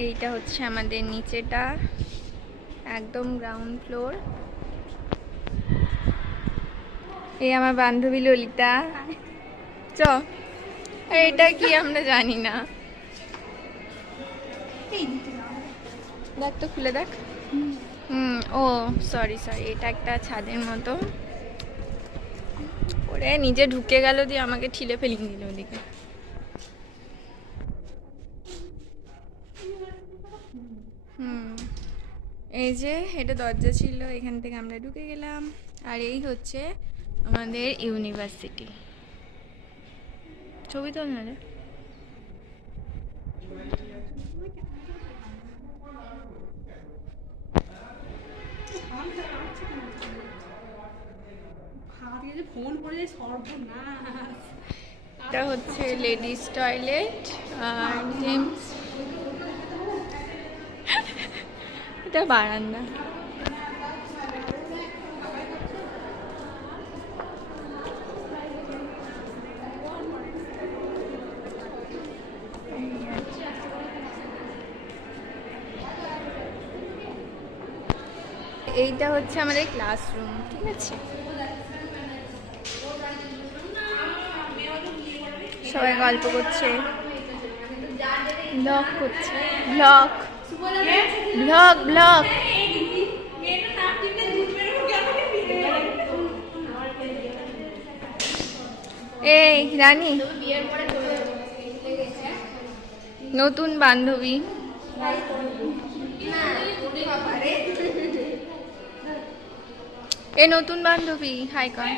এইটা হচ্ছে আমাদের নিচেটা, একদম গ্রাউন্ড ফ্লোর। এই আমার বান্ধবী ললিতা। চ, এটা কি আমরা জানি না। দেখ তো, খুলে দেখ। ও সরি সরি, এটা একটা ছাদের মতো। ওরে নিজে ঢুকে গেল, দিয়ে আমাকে ঠিলে ফেলিয়ে দিল ওদিকে। এই যে এটা দরজা ছিল, এখান থেকে আমরা ঢুকে গেলাম। আর এই হচ্ছে আমাদের ইউনিভার্সিটি। ছবি তোল না রে। এটা হচ্ছে লেডিস টয়লেট আর জেন্টস। এটা বারান্দা। এইটা হচ্ছে আমাদের ক্লাসরুম, ঠিক আছে। সবাই গল্প করছে, ব্লগ করছে, ব্লগ ব্লগ ব্লগ। এই রানী, নতুন বান্ধবী। এ নতুন বান্ধবী, হাই কর।